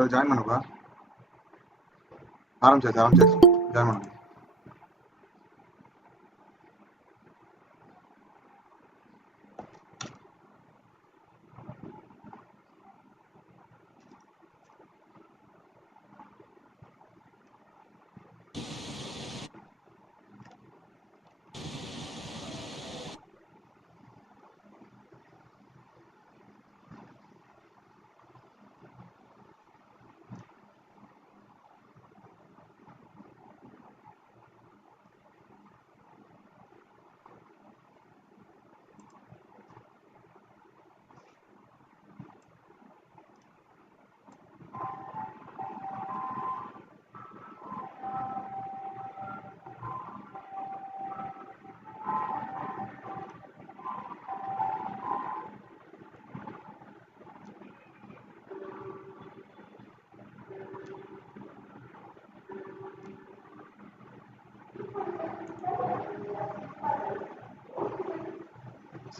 Hello join பண்ணுப்பா. ஆரம்பிச்சாச்சு join பண்ணுங்க.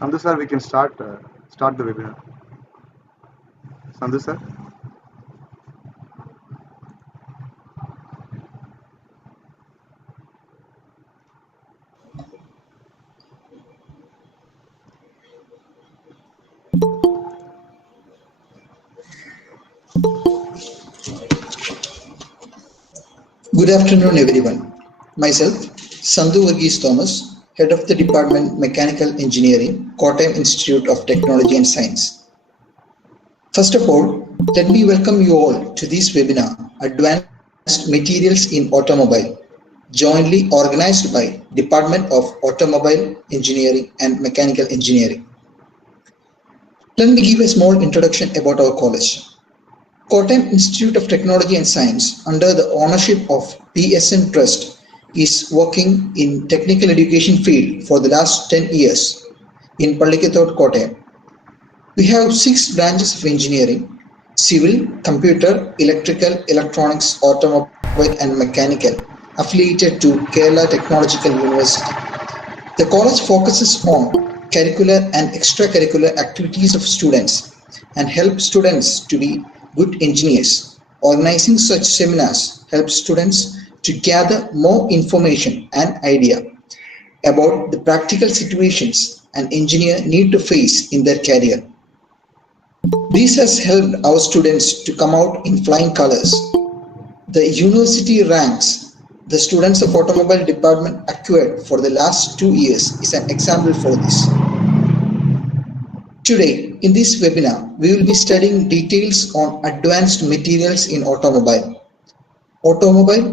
Sandhu sir, we can start the webinar. Sandhu sir. Good afternoon, everyone. Myself, Sandhu Thomas, Head of the Department Mechanical Engineering, Kottayam Institute of Technology and Science. First of all, let me welcome you all to this webinar, Advanced Materials in Automobile, jointly organized by Department of Automobile Engineering and Mechanical Engineering. Let me give a small introduction about our college. Kottayam Institute of Technology and Science, under the ownership of PSN Trust, is working in technical education field for the last 10 years in Pallikkathod, Kottayam. We have 6 branches of engineering: civil, computer, electrical, electronics, automobile and mechanical, affiliated to Kerala Technological University. The college focuses on curricular and extracurricular activities of students and helps students to be good engineers. Organizing such seminars helps students to gather more information and idea about the practical situations an engineer need to face in their career. This has helped our students to come out in flying colors. The university ranks the students of automobile department acquired for the last 2 years is an example for this. Today, in this webinar, we will be studying details on advanced materials in automobile. Automobile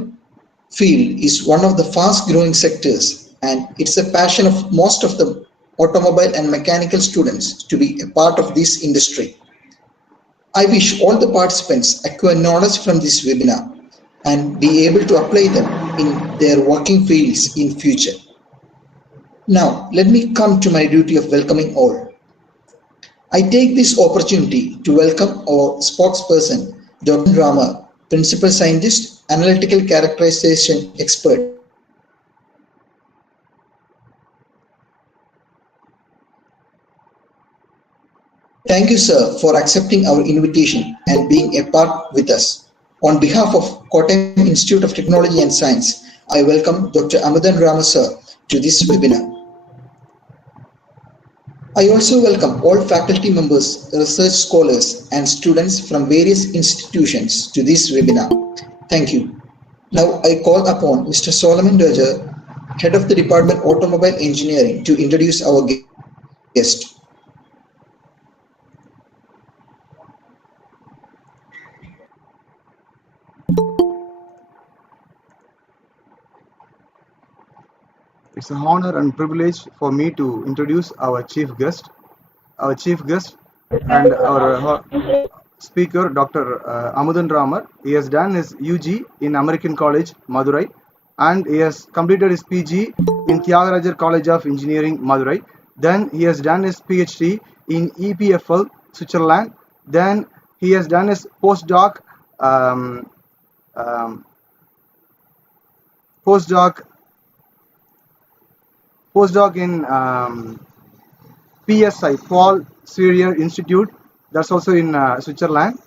field is one of the fast-growing sectors, and it's a passion of most of the automobile and mechanical students to be a part of this industry. I wish all the participants acquire knowledge from this webinar and be able to apply them in their working fields in future. Now, let me come to my duty of welcoming all. I take this opportunity to welcome our spokesperson, Dr. Rama, Principal Scientist, Analytical Characterization Expert. Thank you, sir, for accepting our invitation and being a part with us. On behalf of Kottayam Institute of Technology and Science, I welcome Dr. Amudan Rama, sir, to this webinar. I also welcome all faculty members, research scholars, and students from various institutions to this webinar. Thank you. Now I call upon Mr. Solomon Doja, Head of the Department Automobile Engineering, to introduce our guest. It's an honor and privilege for me to introduce our chief guest and our speaker, Dr. Amudan Ramar. He has done his UG in American College, Madurai, and he has completed his PG in Tyagarajar College of Engineering, Madurai. Then he has done his PhD in EPFL, Switzerland. Then he has done his postdoc in PSI, Paul Sverrier Institute, that's also in Switzerland.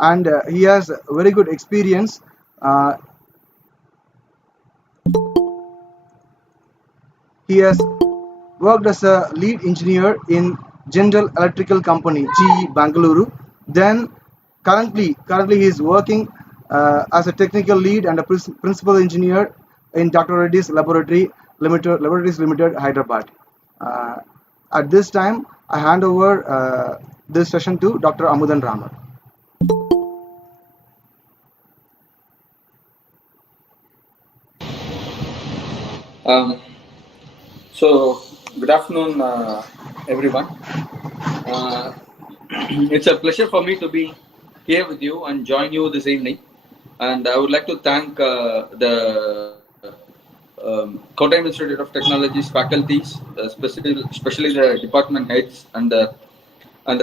and he has very good experience. He has worked as a lead engineer in General Electrical Company GE Bangalore. Then currently he is working as a technical lead and a principal engineer in Dr. Reddy's Laboratories Limited, Hyderabad. Uh, at this time, I hand over this session to Dr. Amudan Ramar. So, good afternoon, everyone. It's a pleasure for me to be here with you and join you this evening. And I would like to thank the Kottayam Institute of Technology's faculties, especially the department heads and the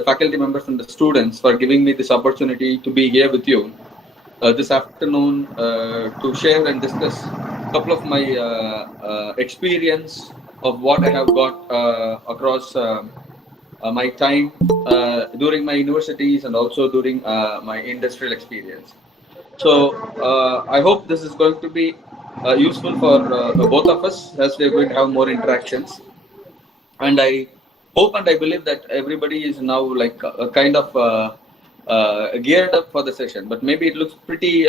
faculty members and the students for giving me this opportunity to be here with you this afternoon to share and discuss a couple of my experience of what I have got across my time during my universities and also during my industrial experience. So I hope this is going to be useful for both of us as we're going to have more interactions. And I hope and I believe that everybody is now like a kind of geared up for the session. But maybe it looks pretty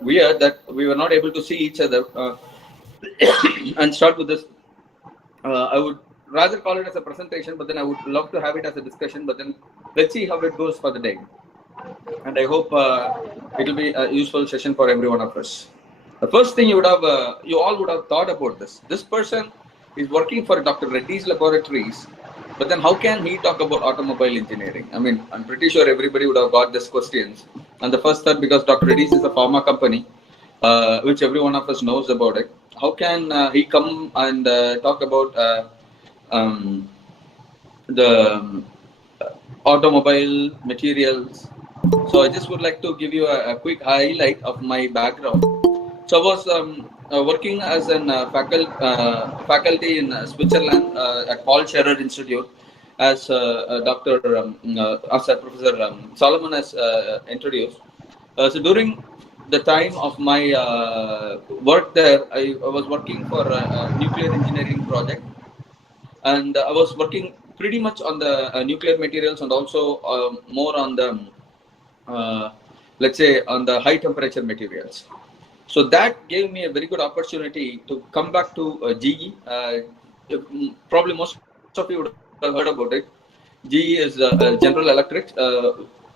weird that we were not able to see each other and start with this. I would rather call it as a presentation, but then I would love to have it as a discussion. But then let's see how it goes for the day. And I hope it will be a useful session for every one of us. The first thing you all would have thought about this. This person is working for Dr. Reddy's Laboratories, but then how can he talk about automobile engineering? I mean, I'm pretty sure everybody would have got these questions. And the first thought, because Dr. Reddy's is a pharma company, which every one of us knows about it. How can he come and talk about the automobile materials? So I just would like to give you a quick highlight of my background. So I was working as an faculty in Switzerland at Paul Scherrer Institute, as Dr. As Professor Solomon has introduced. So during the time of my work there, I was working for a nuclear engineering project, and I was working pretty much on the nuclear materials and also more on the let's say on the high temperature materials. So that gave me a very good opportunity to come back to GE. Probably most of you would have heard about it. GE is General Electric.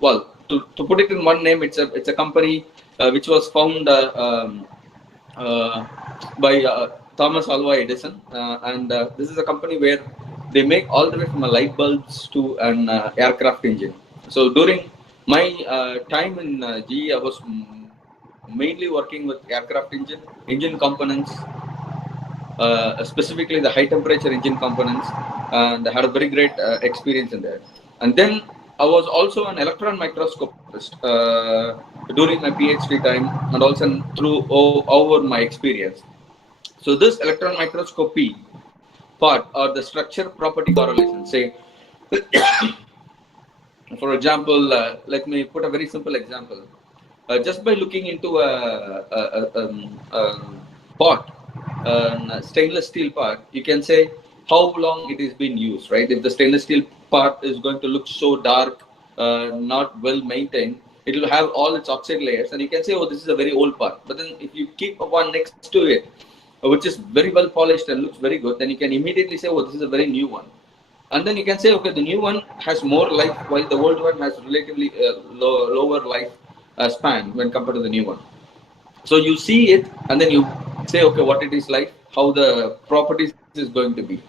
Well, to put it in one name, it's a company which was found by Thomas Alva Edison, and this is a company where they make all the way from a light bulbs to an aircraft engine. So during my time in GE, I was mainly working with aircraft engine components, specifically the high temperature engine components, and I had a very great experience in that. And then I was also an electron microscopist during my PhD time, and also over my experience. So this electron microscopy part, or the structure property correlation, say for example, let me put a very simple example. Just by looking into a pot, a stainless steel part, you can say how long it is being used, right? If the stainless steel part is going to look so dark, not well maintained, it will have all its oxide layers, and you can say, oh, this is a very old part. But then if you keep one next to it, which is very well polished and looks very good, then you can immediately say, oh, this is a very new one. And then you can say, okay, the new one has more life, while the old one has relatively lower life span when compared to the new one. So you see it, and then you say, okay, what it is like, how the properties is going to be.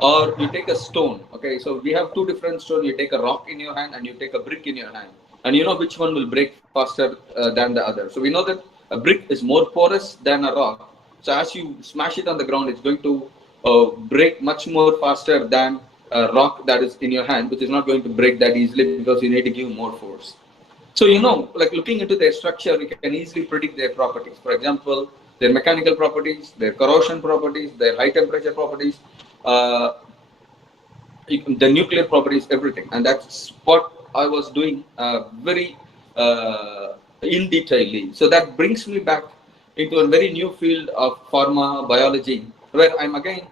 Or you take a stone, okay, so we have two different stones. You take a rock in your hand and you take a brick in your hand, and you know which one will break faster than the other. So we know that a brick is more porous than a rock. So as you smash it on the ground, it's going to break much more faster than a rock that is in your hand, which is not going to break that easily because you need to give more force. So, you know, like looking into their structure, we can easily predict their properties. For example, their mechanical properties, their corrosion properties, their high temperature properties, the nuclear properties, everything. And that's what I was doing very in detail. So that brings me back into a very new field of pharma biology, where I'm again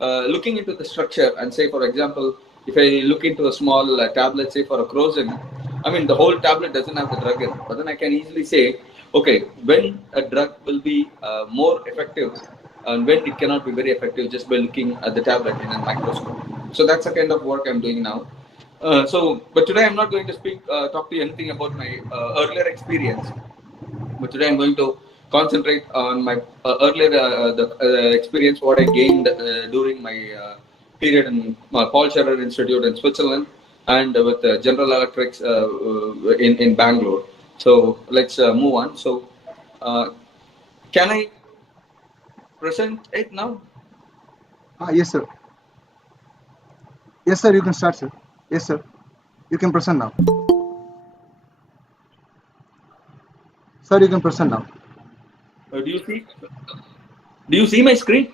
looking into the structure and say, for example, if I look into a small tablet, say for a crozin, I mean, the whole tablet doesn't have the drug in it, but then I can easily say, okay, when a drug will be more effective and when it cannot be very effective just by looking at the tablet in a microscope. So that's the kind of work I'm doing now. But today I'm not going to talk to you anything about my earlier experience. But today I'm going to concentrate on my earlier experience, what I gained during my period in Paul Scherrer Institute in Switzerland and with General Electrics in Bangalore. So let's move on. So can I present it now? Yes, sir. Yes, sir. You can start, sir. Yes, sir. You can present now. Sir, you can present now. Do you see my screen?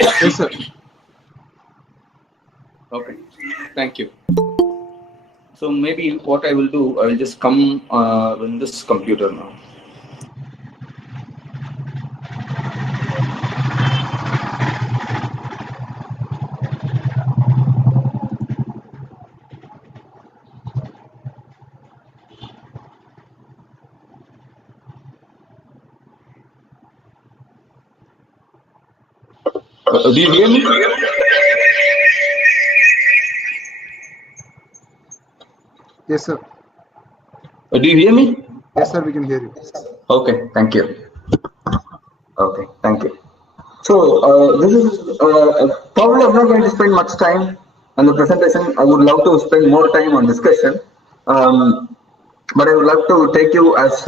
Yes, sir. Okay. Thank you. So maybe what I will do, I will just come in this computer now. Do you hear me? Yes, sir. Do you hear me? Yes, sir. We can hear you. Okay, thank you. Okay, thank you. So this is probably I'm not going to spend much time on the presentation. I would love to spend more time on discussion, but I would love to take you as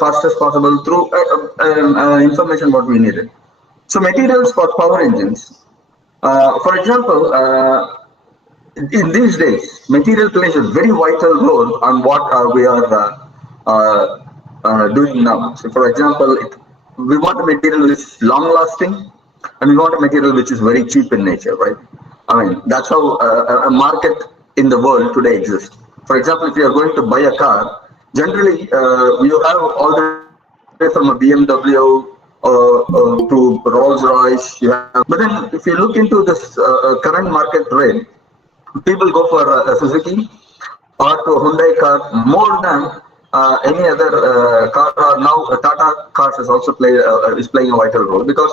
fast as possible through information what we needed. So materials for power engines. For example, in these days, material plays a very vital role on what we are doing now. So, for example, we want a material which is long lasting, and we want a material which is very cheap in nature, right? I mean, that's how a market in the world today exists. For example, if you are going to buy a car, generally you have all the way from a BMW to Rolls Royce. But then, if you look into this current market rate, people go for a Suzuki or to a Hyundai car more than any other car. Or now Tata cars is playing a vital role, because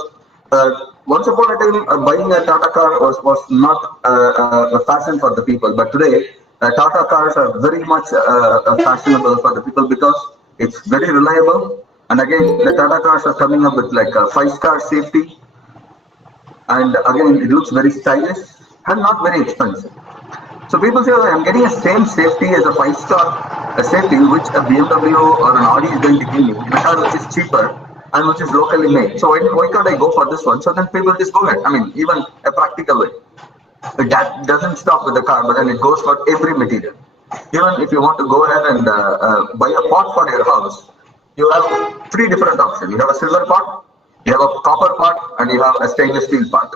once upon a time buying a Tata car was not a fashion for the people, but today Tata cars are very much fashionable for the people because it's very reliable. And again, the Tata cars are coming up with like a 5-star safety, and again it looks very stylish and not very expensive. So people say, I'm getting the same safety as a 5-star safety which a BMW or an Audi is going to give me in a car which is cheaper and which is locally made. So why can't I go for this one? So then people just go ahead. I mean, even a practical way. But that doesn't stop with the car, but then it goes for every material. Even if you want to go ahead and buy a pot for your house, you have 3 different options. You have a silver pot, you have a copper pot, and you have a stainless steel pot.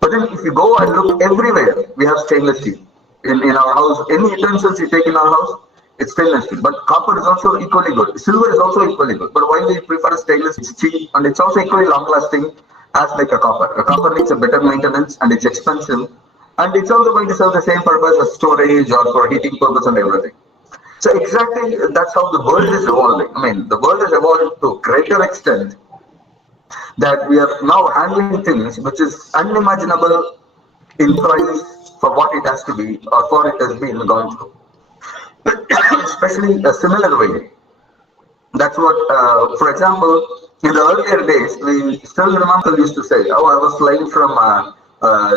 But then if you go and look everywhere, we have stainless steel. In our house, any utensils you take in our house, it's stainless steel. But copper is also equally good. Silver is also equally good. But why we prefer stainless? It's cheap and it's also equally long lasting as like a copper. A copper needs a better maintenance and it's expensive. And it's also going to serve the same purpose as storage or for heating purpose and everything. So exactly that's how the world is evolving. I mean, the world has evolved to a greater extent that we are now handling things which is unimaginable in price for what it has to be or for it has been gone through. Especially a similar way. That's what, for example, in the earlier days, we still remember used to say, "Oh, I was flying from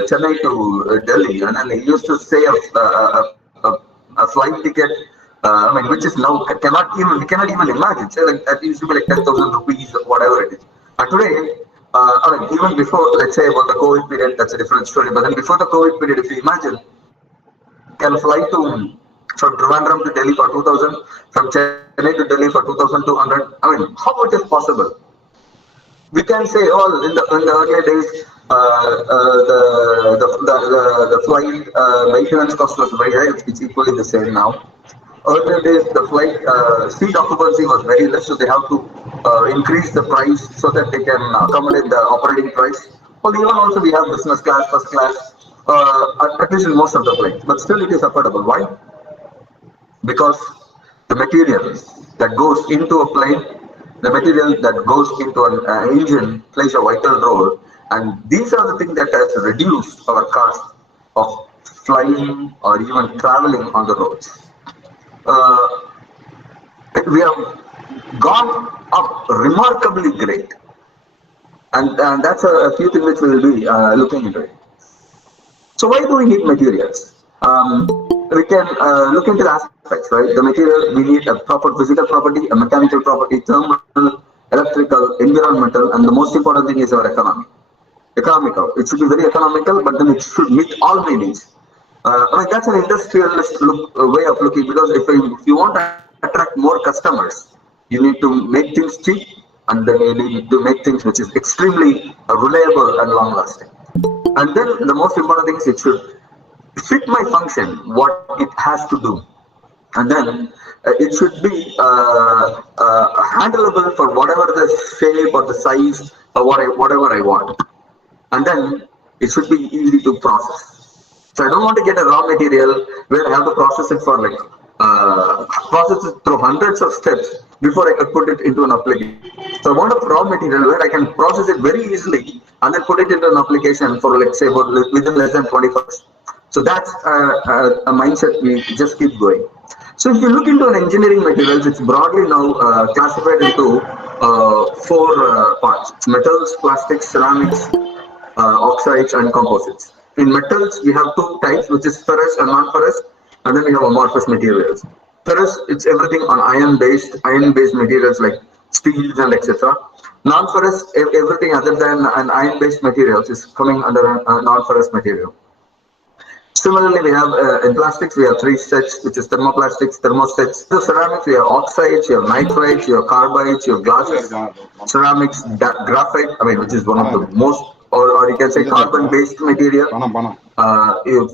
Chennai to Delhi," and then they used to say a flight ticket. I mean, which is now we cannot even imagine. Say like that used to be like 10,000 rupees or whatever it is. And today, I mean, even before, let's say about the COVID period, that's a different story. But then before the COVID period, if you imagine, can fly to from Trivandrum to Delhi for 2,000, from Chennai to Delhi for 2,200. I mean, how much is possible? We can say, oh, in the earlier days, The flight maintenance cost was very high. It's equally the same now. Earlier days, the flight seat occupancy was very less, so they have to increase the price so that they can accommodate the operating price. Well, even also we have business class, first class, at least in most of the planes, but still it is affordable. Why? Because the material that goes into a plane, the material that goes into an engine plays a vital role, and these are the things that has reduced our cost of flying or even traveling on the roads. Uh, we have gone up remarkably great, and that's a few things which we will be looking into it. So why do we need materials? We can look into the aspects, right? The material, we need a proper physical property, a mechanical property, thermal, electrical, environmental, and the most important thing is our economy. Economical. It should be very economical, but then it should meet all my needs. I mean, that's an industrialist way of looking, because if you want to attract more customers, you need to make things cheap, and then you need to make things which is extremely reliable and long lasting. And then the most important thing is it should fit my function, what it has to do. And then it should be handleable for whatever the shape or the size or whatever I want. And then it should be easy to process. So I don't want to get a raw material where I have to process it for like process it through hundreds of steps before I could put it into an application. So I want a raw material where I can process it very easily and then put it into an application for, let's say, about within less than 24 hours. So that's a mindset we just keep going. So if you look into an engineering materials, it's broadly now classified into four parts: metals, plastics, ceramics, oxides, and composites. In metals, we have two types, which is ferrous and non-ferrous, and then we have amorphous materials. Ferrous, it's everything on iron-based materials like steels and etc. Non-ferrous, everything other than an iron-based materials is coming under a non-ferrous material. Similarly, we have in plastics, we have three sets, which is thermoplastics, thermosets. So ceramics, we have oxides, you have nitrides, you have carbides, you have glasses, ceramics, graphite, I mean, which is one of the most, or you can say carbon-based material.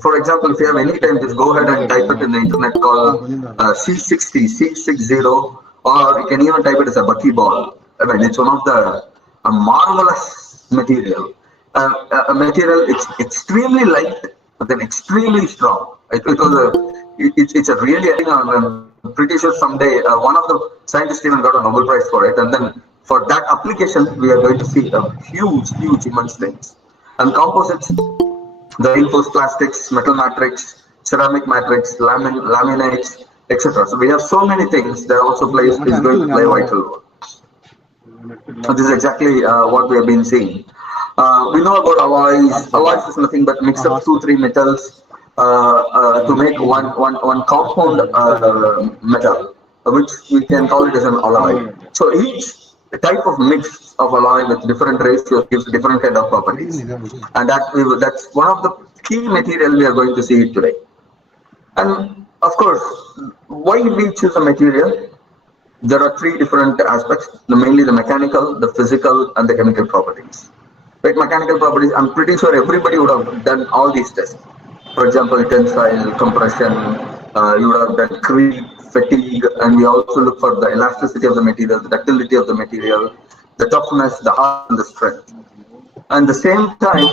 For example, if you have any time, just go ahead and type it in the internet, called C60, C60, or you can even type it as a buckyball. I mean, it's one of the a marvelous material. A material, it's extremely light, but then extremely strong. It's a really, I think I'm pretty sure someday one of the scientists even got a Nobel Prize for it, and then for that application we are going to see a huge immense things. And composites, the reinforced plastics, metal matrix, ceramic matrix, laminates, etc. So we have so many things that also is going to play a vital role. So this is exactly what we have been seeing. We know about alloys. Alloys is nothing but mix of 2-3 metals to make one compound metal, which we can call it as an alloy. So each type of mix of alloy with different ratios gives different kind of properties, and that's one of the key material we are going to see today. And of course, why we choose a material? There are three different aspects: mainly the mechanical, the physical, and the chemical properties. Right, mechanical properties, I'm pretty sure everybody would have done all these tests. For example, tensile, compression, you would have done creep, fatigue, and we also look for the elasticity of the material, the ductility of the material, the toughness, the hardness, and the strength. And at the same time,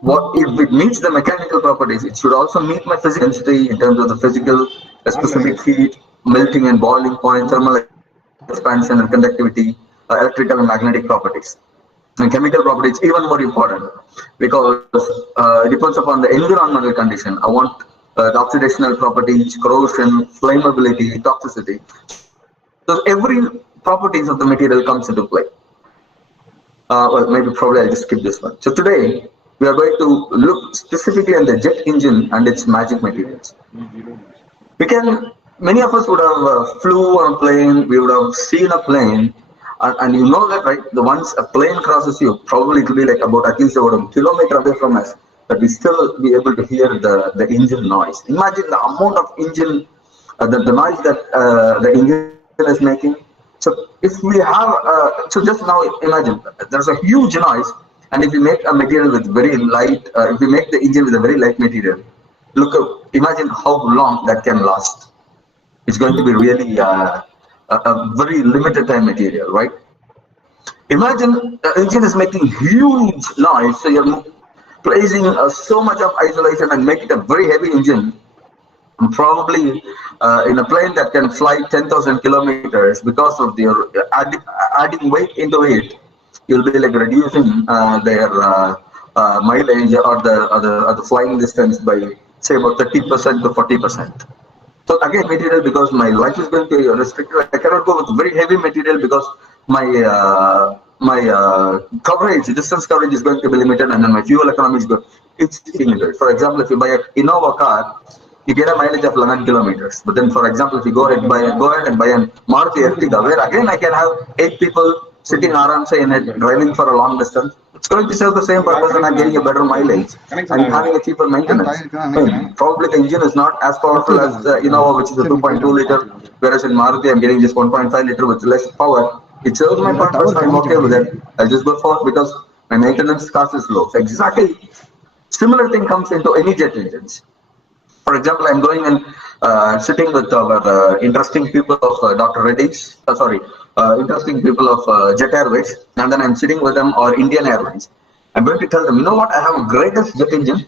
what if it meets the mechanical properties, it should also meet my physical density in terms of the physical, specific heat, melting and boiling point, thermal expansion and conductivity, electrical and magnetic properties. And chemical properties even more important, because it depends upon the environmental condition. I want the oxidational properties, corrosion, flammability, toxicity. So every properties of the material comes into play. Well, maybe probably I'll just skip this one. So today we are going to look specifically at the jet engine and its magic materials. Many of us would have flew on a plane, we would have seen a plane, and you know that, right? The once a plane crosses you, probably it will be like about at least about a kilometer away from us, but we still be able to hear the engine noise. Imagine the amount of engine, the noise that the engine is making. So if we have, so just now imagine there's a huge noise. And if you make a material with very light, if you make the engine with a very light material, imagine how long that can last. It's going to be really a very limited time material, right? Imagine the engine is making huge noise, so you're placing so much of isolation and make it a very heavy engine. And probably in a plane that can fly 10,000 kilometers, because of your adding weight into it, you'll be like reducing their mileage or the flying distance by say about 30% to 40%. So again, material, because my life is going to be restricted. I cannot go with very heavy material because my coverage, distance coverage is going to be limited, and then my fuel economy is going. It's limited. For example, if you buy an Innova car, you get a mileage of 11 kilometers. But then, for example, if you go ahead and buy a Maruti Ertiga, where again I can have 8 people sitting around in it, driving for a long distance, it's going to serve the same purpose, and I'm getting a better mileage and having a cheaper maintenance. Probably the engine is not as powerful as Innova, which is a 2.2 liter, whereas in Maruti I'm getting just 1.5 liter with less power. It serves my purpose. I'm okay with it. I just go for it because my maintenance cost is low. So exactly similar thing comes into any jet engines. For example, I'm going and sitting with our interesting people of Dr. Reddy's, interesting people of Jet Airways, and then I'm sitting with them, or Indian Airlines. I'm going to tell them, you know what, I have a greatest jet engine.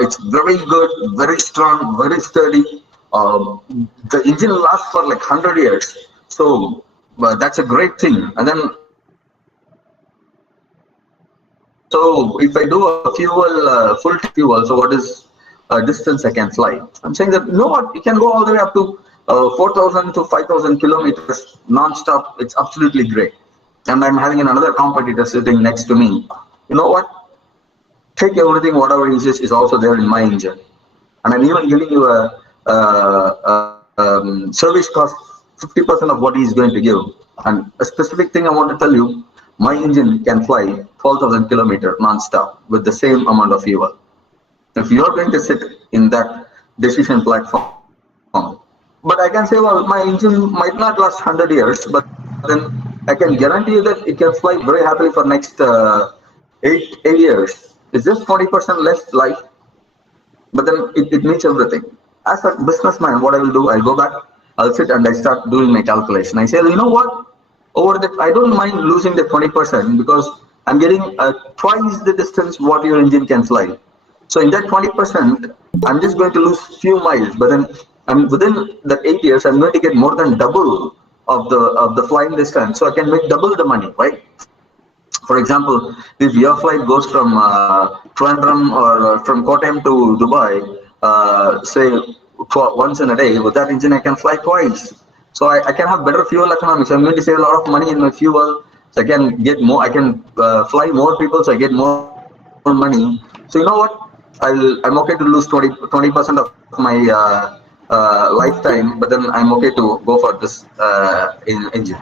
It's very good, very strong, very sturdy. The engine lasts for like 100 years. So that's a great thing. And then, so if I do a fuel, full fuel, so what is distance I can fly? I'm saying that, you know what, you can go all the way up to 4,000 to 5,000 kilometers non-stop. It's absolutely great. And I'm having another competitor sitting next to me. You know what? Take everything, whatever is also there in my engine. And I'm even giving you a service cost 50% of what he's going to give. And a specific thing I want to tell you, my engine can fly 12,000 kilometers non-stop with the same amount of fuel. If you're going to sit in that decision platform, but I can say, well, my engine might not last 100 years, but then I can guarantee you that it can fly very happily for next 8 years. It's just 20% less life, but then it means everything. As a businessman, what I will do, I'll go back, I'll sit and I start doing my calculation. I say, you know what? Over that, I don't mind losing the 20% because I'm getting twice the distance what your engine can fly. So in that 20%, I'm just going to lose few miles, but then within that 8 years, I'm going to get more than double of the flying distance. So I can make double the money, right? For example, if your flight goes from Trivandrum or from Kottayam to Dubai, say once in a day, with that engine I can fly twice. So I can have better fuel economics. I'm going to save a lot of money in my fuel. So I can get more. I can fly more people, so I get more money. So you know what? I'm okay to lose 20% of my lifetime, but then I'm okay to go for this engine.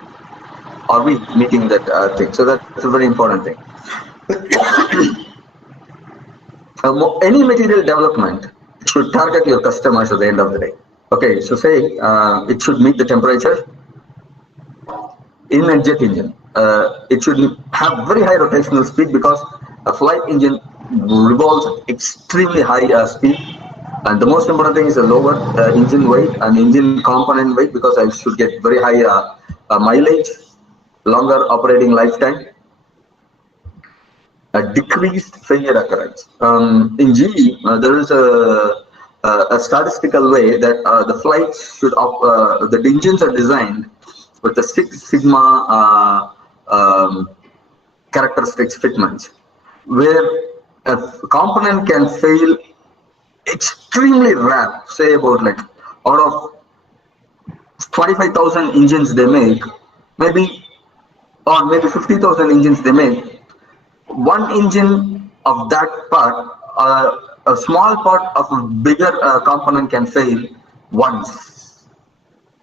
Are we meeting that thing? So that's a very important thing. Any material development should target your customers at the end of the day. Okay, so say it should meet the temperature in a jet engine. It should have very high rotational speed because a flight engine revolves extremely high speed. And the most important thing is a lower engine weight and engine component weight, because I should get very high mileage, longer operating lifetime, a decreased failure occurrence. In GE, there is a statistical way that the flights should, the engines are designed with the 6 sigma characteristics fitments, where a component can fail extremely rare, say about like out of 25,000 engines they make, maybe 50,000 engines they make, one engine of that part, a small part of a bigger component can fail once.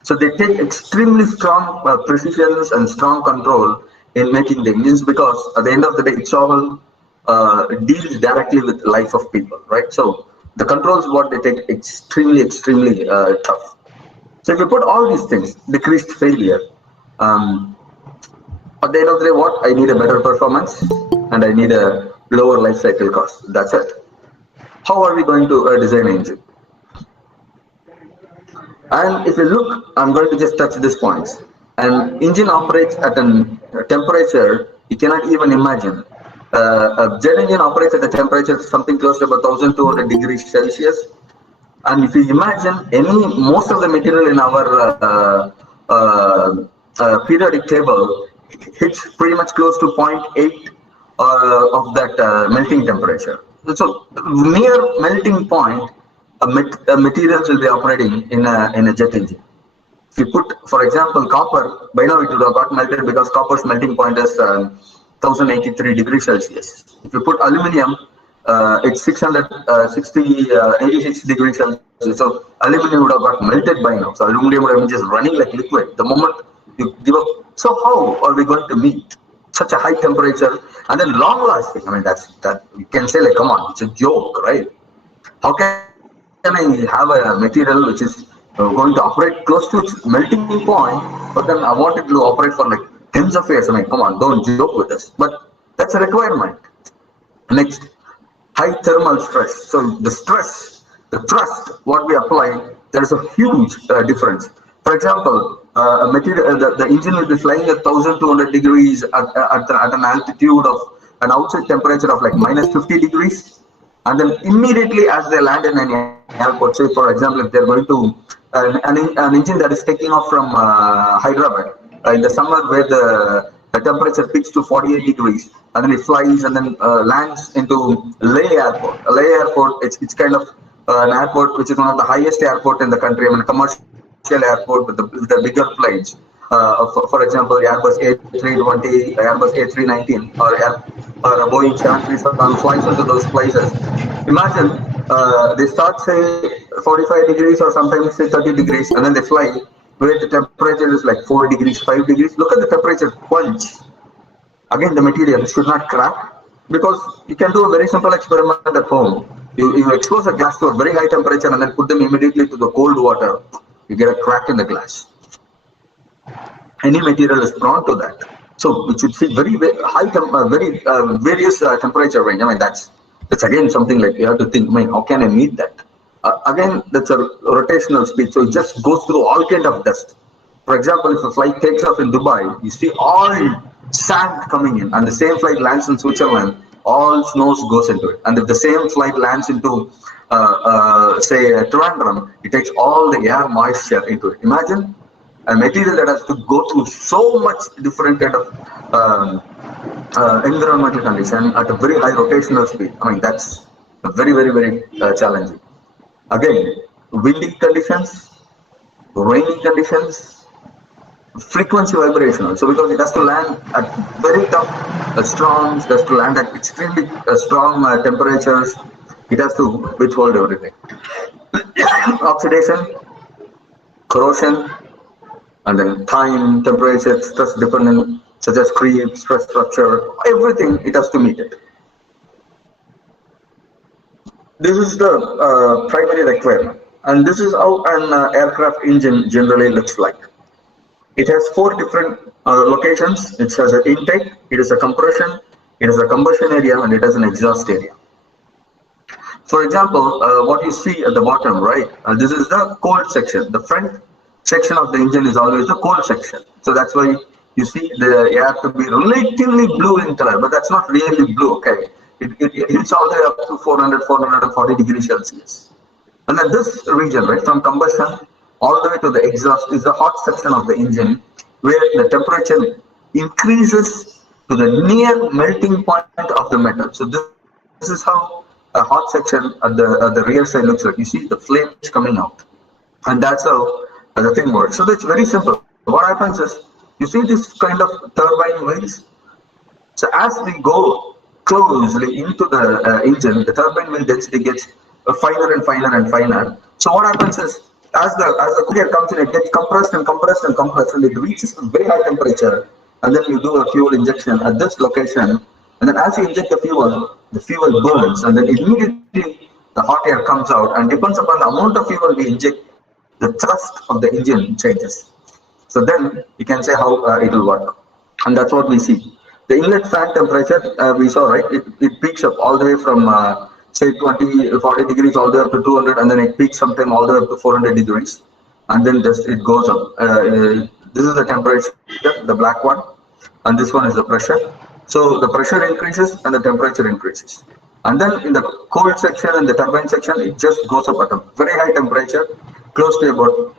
So they take extremely strong precisions and strong control in making the engines, because at the end of the day, it's all deals directly with life of people, right? So the controls what they take extremely tough. So if you put all these things, decreased failure, at the end of the day, what I need a better performance, and I need a lower life cycle cost. That's it. How are we going to design an engine? And if you look, I'm going to just touch these points. An engine operates at a temperature you cannot even imagine. A jet engine operates at a temperature something close to about 1200 degrees Celsius. And if you imagine most of the material in our periodic table hits pretty much close to 0.8 of that melting temperature. So near melting point, materials will be operating in a jet engine. If you put, for example, copper, by now it would have got melted because copper's melting point is 1083 degrees Celsius. If you put aluminium, it's 86 degrees Celsius. So aluminum would have got melted by now. So aluminum would have been just running like liquid. The moment you give up. So how are we going to meet such a high temperature and then long lasting? I mean, that you can say like, come on, it's a joke, right? How can I have a material which is going to operate close to its melting point, but then I want it to operate for like tens of years? I mean, come on, don't joke with us. But that's a requirement. Next, high thermal stress. So the stress, the thrust, what we apply, there is a huge difference. For example, the engine will be flying at 1200 degrees at an altitude of an outside temperature of like minus 50 degrees. And then immediately as they land in an airport, say for example, if they're going to an engine that is taking off from Hyderabad in the summer where the temperature peaks to 48 degrees, and then it flies and then lands into Leh Airport. Leh Airport, it's kind of an airport which is one of the highest airport in the country. I mean, commercial airport with the bigger planes. For example, Airbus A320, Airbus A319, or a Boeing 737 flies into those places. Imagine they start say 45 degrees or sometimes say 30 degrees, and then they fly where the temperature is like 4 degrees, 5 degrees. Look at the temperature plunge. Again, the material should not crack, because you can do a very simple experiment at home. You expose a glass to a very high temperature and then put them immediately to the cold water. You get a crack in the glass. Any material is prone to that. So it should see very high, various temperature range. I mean, that's again something like you have to think, man, how can I meet that? Again, that's a rotational speed. So it just goes through all kind of dust. For example, if a flight takes off in Dubai, you see all sand coming in, and the same flight lands in Switzerland, all snows goes into it. And if the same flight lands into, say, Trivandrum, it takes all the air moisture into it. Imagine a material that has to go through so much different kind of environmental condition at a very high rotational speed. I mean, that's very, very, very challenging. Again, windy conditions, rainy conditions, frequency vibration. So because it has to land at very tough storms, it has to land at extremely strong temperatures, it has to withhold everything. Oxidation, corrosion, and then time, temperature, stress dependent, such as creep, stress structure, everything it has to meet it. This is the primary requirement, and this is how an aircraft engine generally looks like. It has 4 different locations. It has an intake, it is a compression, it is a combustion area, and it has an exhaust area. For example, what you see at the bottom, right? This is the cold section. The front section of the engine is always the cold section. So that's why you see the air to be relatively blue in color, but that's not really blue, okay? It hits all the way up to 440 degrees Celsius. And then this region, right, from combustion all the way to the exhaust is the hot section of the engine, where the temperature increases to the near melting point of the metal. So this is how a hot section at the rear side looks like. You see the flames coming out, and that's how the thing works. So that's very simple. What happens is, you see this kind of turbine wheels. So as we go closely into the engine, the turbine wheel density gets finer and finer and finer. So what happens is, as the cooler comes in, it gets compressed and compressed and compressed, and it reaches a very high temperature. And then you do a fuel injection at this location, and then as you inject the fuel burns, and then immediately the hot air comes out, and depends upon the amount of fuel we inject, the thrust of the engine changes. So then you can say how it will work, and that's what we see. The inlet fan temperature we saw, right? It peaks up all the way from say 20, 40 degrees all the way up to 200, and then it peaks sometime all the way up to 400 degrees, and then just it goes up. This is the temperature, the black one, and this one is the pressure. So the pressure increases and the temperature increases. And then in the cold section and the turbine section, it just goes up at a very high temperature, close to about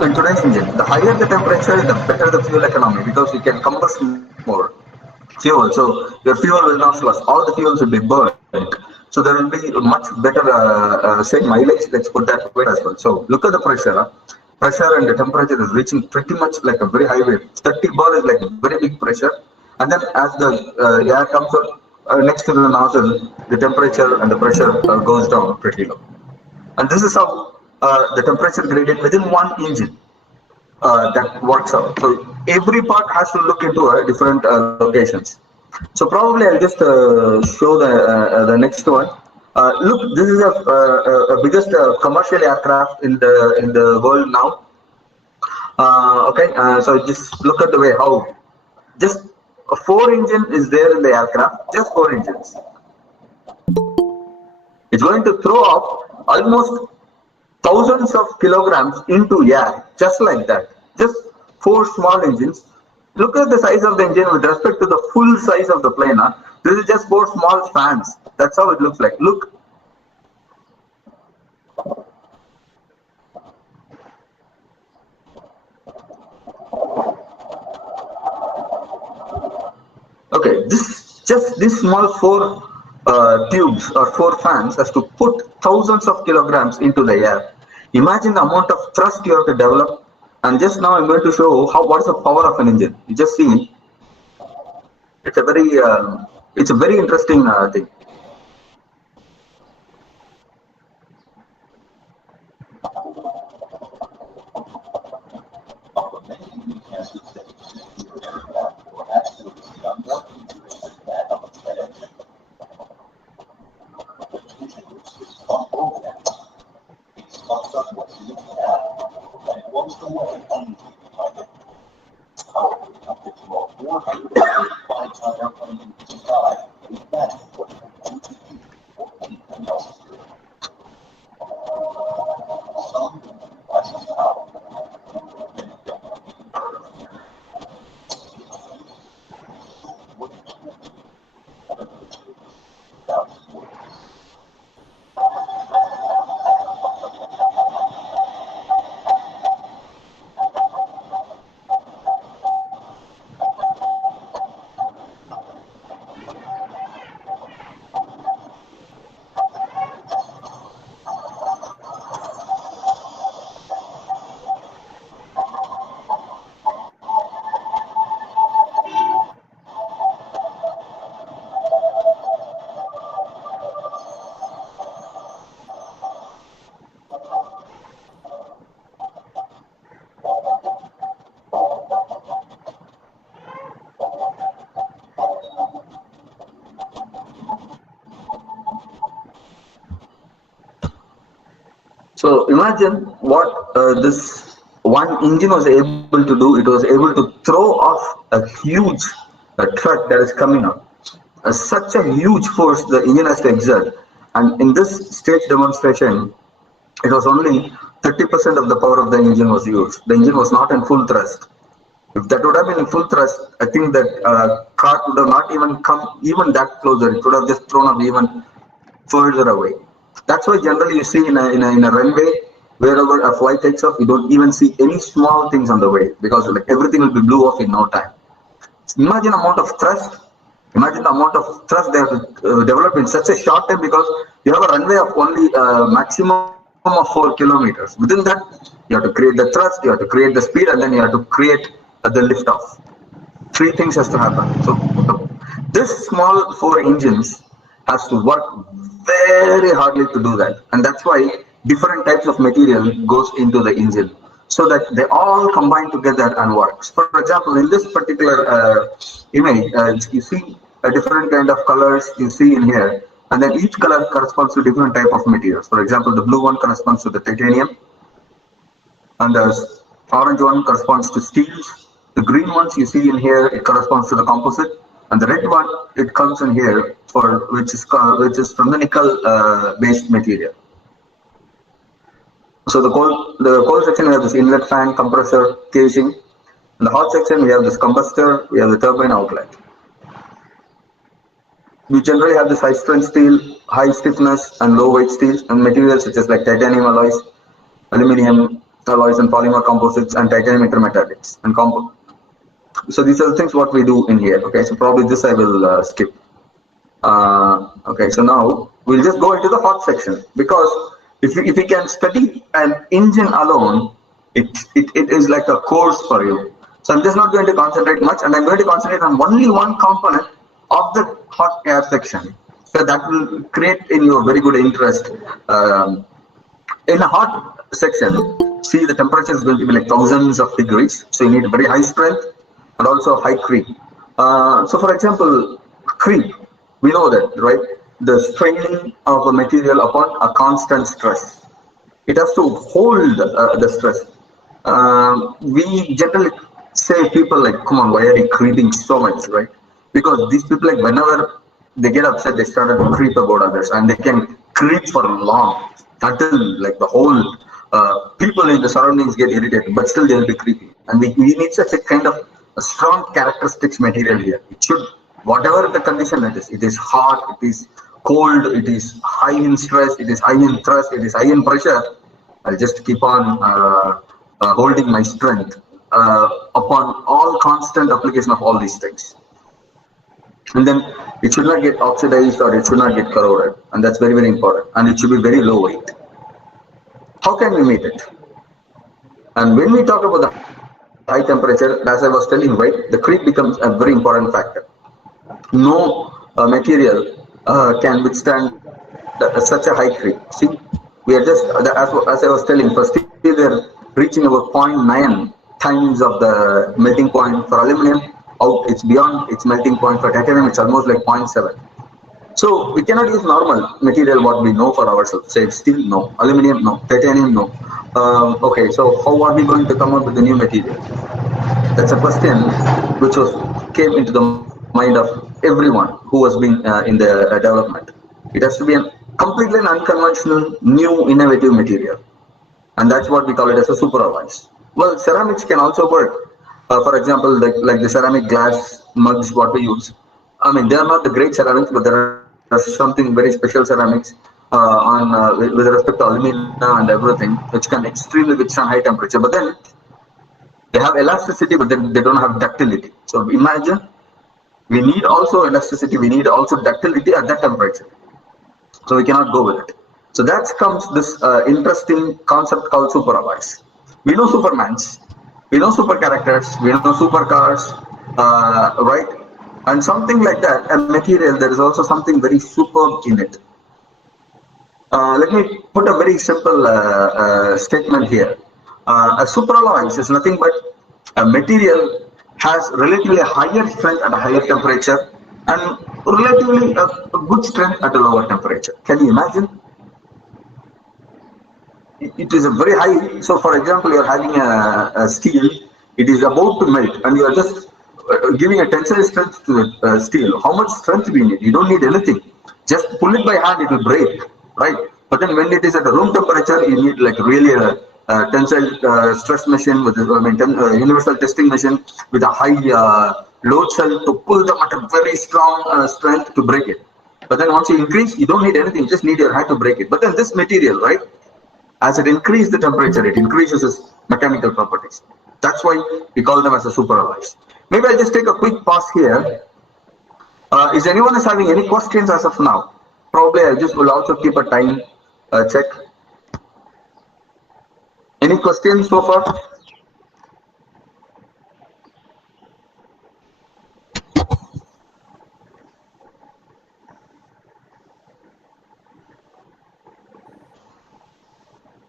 in today's engine. The higher the temperature, the better the fuel economy because you can combust more fuel. So your fuel will not flush. All the fuels will be burnt. So there will be much better, say, mileage. Let's put that way as well. So look at the pressure. Pressure and the temperature is reaching pretty much like a very high wave. 30 bar is like a very big pressure. And then as the air comes out next to the nozzle, the temperature and the pressure goes down pretty low. And this is how the temperature gradient within one engine that works out. So every part has to look into different locations. So probably I'll just show the next one. Look, this is a biggest commercial aircraft in the world now. Okay, so just look at the way how just a 4 engine is there in the aircraft. Just 4 engines. It's going to throw up almost thousands of kilograms into air, just like that. Just 4 small engines. Look at the size of the engine with respect to the full size of the plane. This is just 4 small fans. That's how it looks like. Look. Okay, this small 4 tubes or 4 fans has to put thousands of kilograms into the air. Imagine the amount of thrust you have to develop. And just now I'm going to show what is the power of an engine. You just see, it's a very interesting thing. So imagine what this one engine was able to do. It was able to throw off a huge truck that is coming up. Such a huge force the engine has to exert. And in this stage demonstration, it was only 30% of the power of the engine was used. The engine was not in full thrust. If that would have been in full thrust, I think that car would have not even come even that closer. It would have just thrown up even further away. That's why generally you see in a runway, wherever a flight takes off, you don't even see any small things on the way because like everything will be blew off in no time. Imagine the amount of thrust. Imagine the amount of thrust they have to develop in such a short time because you have a runway of only maximum of 4 kilometers. Within that, you have to create the thrust, you have to create the speed, and then you have to create the lift off. 3 things has to happen. So this small 4 engines has to work very hardly to do that, and that's why different types of material goes into the engine so that they all combine together and works. For example, in this particular image, you see a different kind of colors you see in here, and then each color corresponds to different type of materials. For example, the blue one corresponds to the titanium, and the orange one corresponds to steels. The green ones you see in here, it corresponds to the composite, and the red one, it comes in here for which is from the nickel based material. So the cold section we have this inlet fan, compressor, casing. In the hot section we have this combustor, we have the turbine outlet. We generally have this high strength steel, high stiffness and low weight steels and materials such as like titanium alloys, aluminum alloys and polymer composites and titanium intermetallics and compound. So these are the things what we do in here. Okay, so probably this I will skip. Okay, so now we'll just go into the hot section, because if we can study an engine alone, it is like a course for you. So I'm just not going to concentrate much, and I'm going to concentrate on only one component of the hot air section. So that will create in you a very good interest. In a hot section, see the temperature is going to be like thousands of degrees. So you need very high strength and also high creep. So for example, creep, we know that, right? The straining of a material upon a constant stress. It has to hold the stress. We generally say people like, come on, why are you creeping so much, right? Because these people, like, whenever they get upset, they start to creep about others, and they can creep for long until like the whole people in the surroundings get irritated, but still they'll be creeping. And we need such a kind of a strong characteristics material here. It should, whatever the condition it is hot, it is cold, it is high in stress, it is high in thrust, it is high in pressure, I'll just keep on holding my strength upon all constant application of all these things. And then it should not get oxidized or it should not get corroded, and that's very, very important. And it should be very low weight. How can we meet it? And when we talk about the high temperature, as I was telling, right, the creep becomes a very important factor. No material can withstand such a high creep. See, we are just, as I was telling, for steel we are reaching about 0.9 times of the melting point. For aluminum, it's beyond its melting point. For titanium, it's almost like 0.7. So we cannot use normal material what we know for ourselves. Say steel, no. Aluminum, no. Titanium, no. Okay, so how are we going to come up with a new material? That's a question which came into the mind of everyone who has been in the development. It has to be a completely unconventional, new, innovative material, and that's what we call it as a superalloys. Well, ceramics can also work. For example, like the ceramic glass mugs what we use. I mean, they are not the great ceramics, but there are something very special ceramics with respect to aluminum and everything, which can extremely withstand high temperature. But then they have elasticity, but then they don't have ductility. So imagine, we need also elasticity, we need also ductility at that temperature. So we cannot go with it. So that comes this interesting concept called superalloys. We know Supermans, we know super characters, we know supercars, right? And something like that, a material, there is also something very superb in it. Let me put a very simple statement here. A superalloys is nothing but a material has relatively higher strength at a higher temperature and relatively a good strength at a lower temperature. Can you imagine? It is a very high. So for example, you are having a steel, it is about to melt, and you are just giving a tensile strength to the steel. How much strength do you need? You don't need anything. Just pull it by hand, it will break, right? But then when it is at a room temperature, you need like really a tensile stress machine with universal testing machine with a high load cell to pull them at a very strong strength to break it. But then once you increase, you don't need anything, you just need your hand to break it. But then this material, right, as it increases the temperature, it increases its mechanical properties. That's why we call them as a superalloys. Maybe I'll just take a quick pause here. Is anyone is having any questions as of now? Probably I just will also keep a time check. Any questions so far?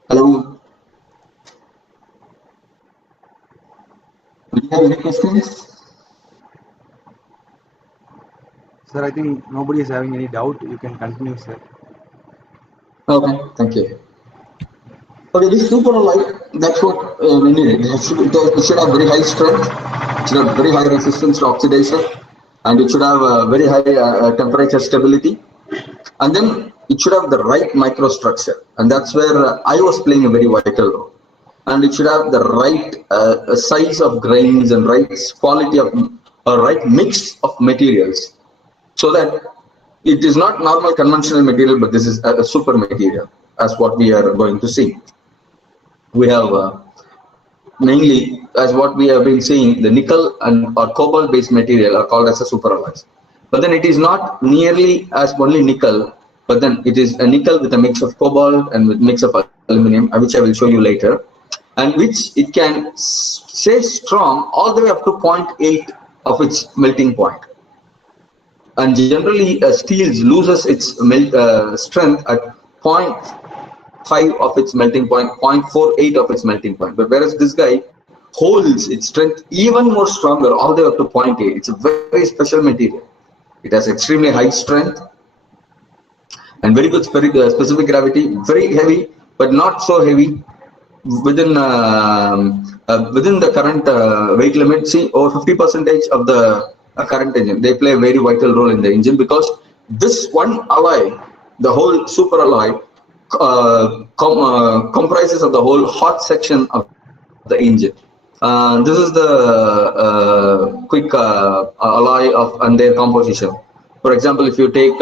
Hello? Do you have any questions? Sir, I think nobody is having any doubt. You can continue, sir. Okay, thank you. Okay, this superalloy, that's what we need. It should have very high strength. It should have very high resistance to oxidation, and it should have very high temperature stability, and then it should have the right microstructure, and that's where I was playing a very vital role. And it should have the right size of grains and right quality of right mix of materials, so that it is not normal conventional material, but this is a super material, as what we are going to see. We have mainly, as what we have been seeing, the nickel and or cobalt based material are called as a superalloys. But then it is not nearly as only nickel, but then it is a nickel with a mix of cobalt and with mix of aluminum, which I will show you later, and which it can stay strong all the way up to 0.8 of its melting point. And generally steel loses its strength at 0.5 of its melting point, 0.48 of its melting point. But whereas this guy holds its strength even more stronger all the way up to 0.8. It's a very special material. It has extremely high strength and very good specific gravity, very heavy, but not so heavy within the current weight limit. See, over 50% of the current engine, they play a very vital role in the engine, because this one alloy, the whole super alloy, comprises of the whole hot section of the engine. This is the quick alloy and their composition. For example, if you take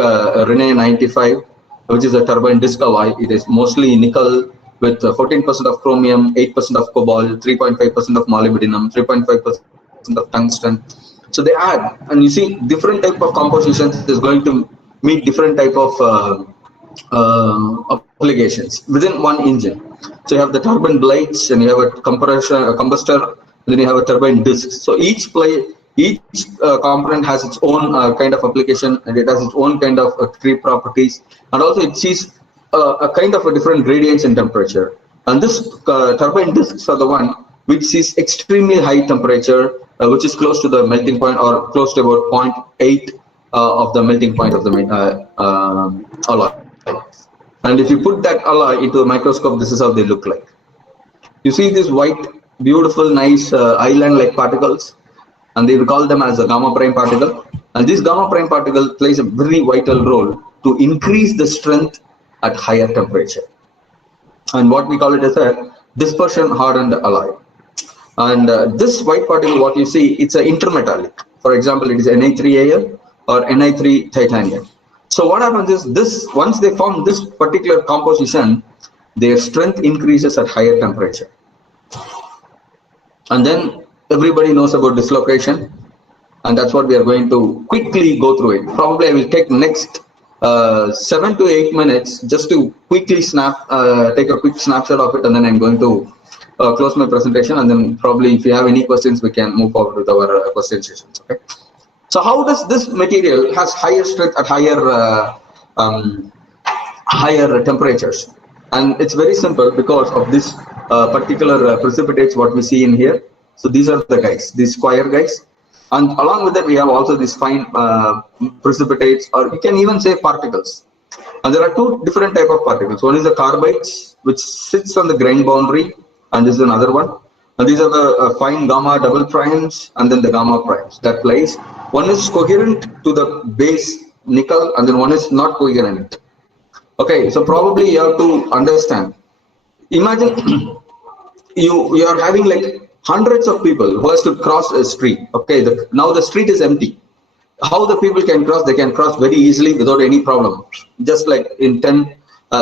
Rene 95, which is a turbine disc alloy, it is mostly nickel with 14% of chromium, 8% of cobalt, 3.5% of molybdenum, 3.5% of tungsten. So they add, and you see different type of compositions is going to meet different type of applications within one engine. So you have the turbine blades, and you have a combustor, then you have a turbine disc. So each component has its own kind of application, and it has its own kind of creep properties, and also it sees a kind of a different gradients in temperature. And this turbine discs are the one which sees extremely high temperature, which is close to the melting point, or close to about 0.8 of the melting point of the alloy. And if you put that alloy into a microscope, this is how they look like. You see these white, beautiful, nice island-like particles, and they will call them as a gamma prime particle. And this gamma prime particle plays a very vital role to increase the strength at higher temperature. And what we call it as a dispersion hardened alloy. And this white particle, what you see, it's an intermetallic. For example, it is Na3Al or Ni3 titanium. So what happens is this, once they form this particular composition, their strength increases at higher temperature. And then everybody knows about dislocation, and that's what we are going to quickly go through it. Probably I will take next 7 to 8 minutes just to quickly take a quick snapshot of it, and then I'm going to close my presentation, and then probably if you have any questions, we can move forward with our question sessions. Okay. So how does this material has higher strength at higher temperatures? And it's very simple, because of this particular precipitates what we see in here. So these are the guys, these square guys, and along with that we have also these fine precipitates, or you can even say particles. And there are two different type of particles. One is the carbides, which sits on the grain boundary, and this is another one. And these are the fine gamma double primes, and then the gamma primes that plays. One is coherent to the base nickel, and then one is not coherent. Okay, so probably you have to understand. Imagine you are having like hundreds of people who has to cross a street. Okay, now the street is empty. How the people can cross? They can cross very easily without any problem. Just like in 10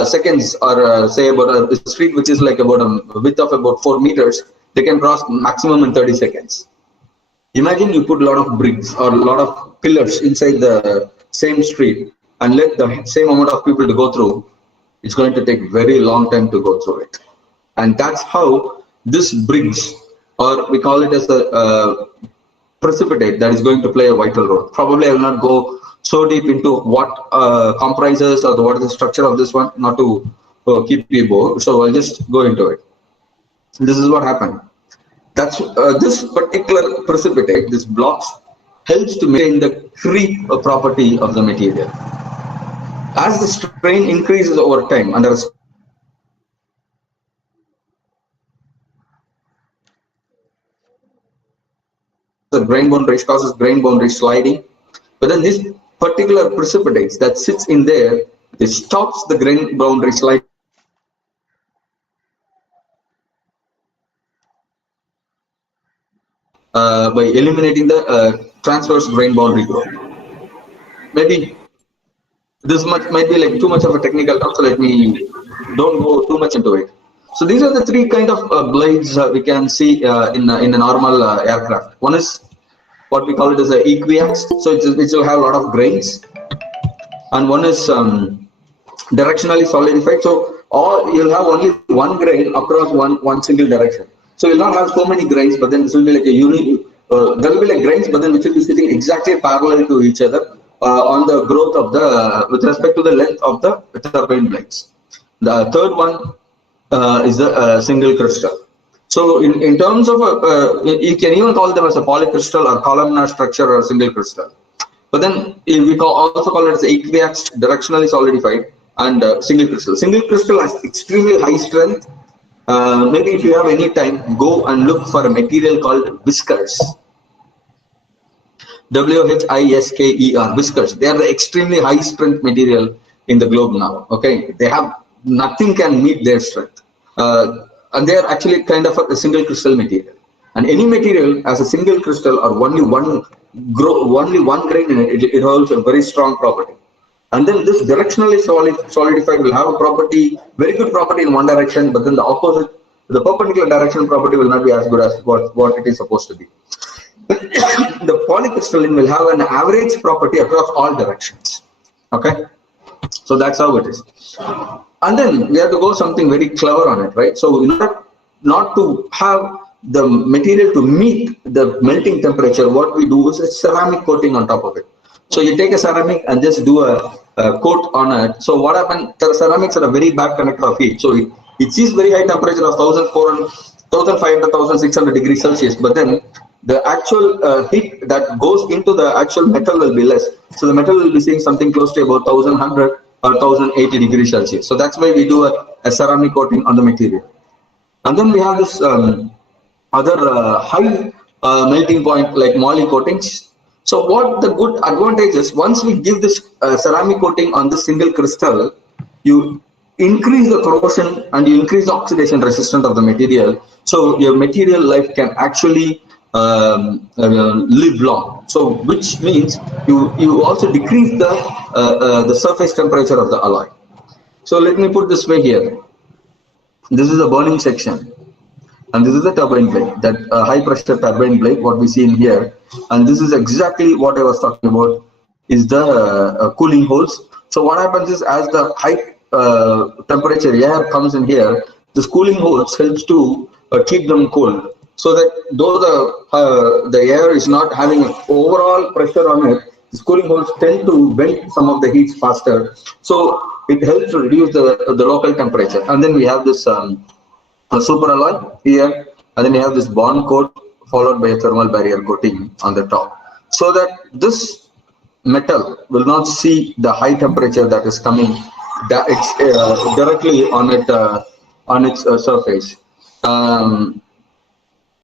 seconds, or say about a street which is like about a width of about 4 meters, they can cross maximum in 30 seconds. Imagine you put a lot of bricks or a lot of pillars inside the same street and let the same amount of people to go through. It's going to take very long time to go through it. And that's how this bricks, or we call it as a precipitate, that is going to play a vital role. Probably I will not go so deep into what comprises or what is the structure of this one, not to keep you bored. So I'll just go into it. This is what happened. That's this particular precipitate, this blocks, helps to maintain the creep property of the material. As the strain increases over time under the grain boundaries, causes grain boundary sliding. But then this particular precipitates that sits in there, it stops the grain boundary sliding by eliminating the transverse grain boundary growth. Maybe this much might be like too much of a technical term, so let me don't go too much into it. So these are the three kind of blades we can see in a normal aircraft. One is what we call it as a equiax, so it will have a lot of grains, and one is directionally solidified. So you'll have only one grain across one single direction. So you'll not have so many grains, but then this will be like a unit. There will be like grains, but then which will be sitting exactly parallel to each other on the growth of with respect to the length of the turbine blades. The third one is the single crystal. So in terms of you can even call them as a polycrystal or columnar structure or single crystal. But then we also call it as equiax, directionally solidified, and single crystal. Single crystal has extremely high strength. Maybe if you have any time, go and look for a material called whiskers. WHISKER, whiskers. They are the extremely high strength material in the globe now. Okay, they have nothing can meet their strength, and they are actually kind of a single crystal material. And any material as a single crystal or only one grain in it, it holds a very strong property. And then this directionally solidified will have a property, very good property in one direction, but then the opposite, the perpendicular direction property will not be as good as what it is supposed to be. The polycrystalline will have an average property across all directions. Okay, so that's how it is. And then we have to go something very clever on it, right? So in order not to have the material to meet the melting temperature, what we do is a ceramic coating on top of it. So you take a ceramic and just do a coat on it. So what happens? The ceramics are a very bad conductor of heat. So it sees very high temperature of 1,500, 1,600 degrees Celsius, but then the actual heat that goes into the actual metal will be less. So the metal will be seeing something close to about 1,100 or 1,080 degrees Celsius. So that's why we do a ceramic coating on the material. And then we have this other high melting point like moly coatings. So what the good advantage is, once we give this ceramic coating on the single crystal, you increase the corrosion and you increase the oxidation resistance of the material. So your material life can actually live long. So which means you also decrease the surface temperature of the alloy. So let me put this way here. This is a burning section. And this is the turbine blade, that high pressure turbine blade, what we see in here. And this is exactly what I was talking about, is the cooling holes. So what happens is, as the high temperature air comes in here, this cooling holes helps to keep them cool. So that though the air is not having an overall pressure on it, these cooling holes tend to vent some of the heat faster. So it helps to reduce the local temperature. And then we have this superalloy here, and then you have this bond coat followed by a thermal barrier coating on the top, so that this metal will not see the high temperature that is coming directly on its surface.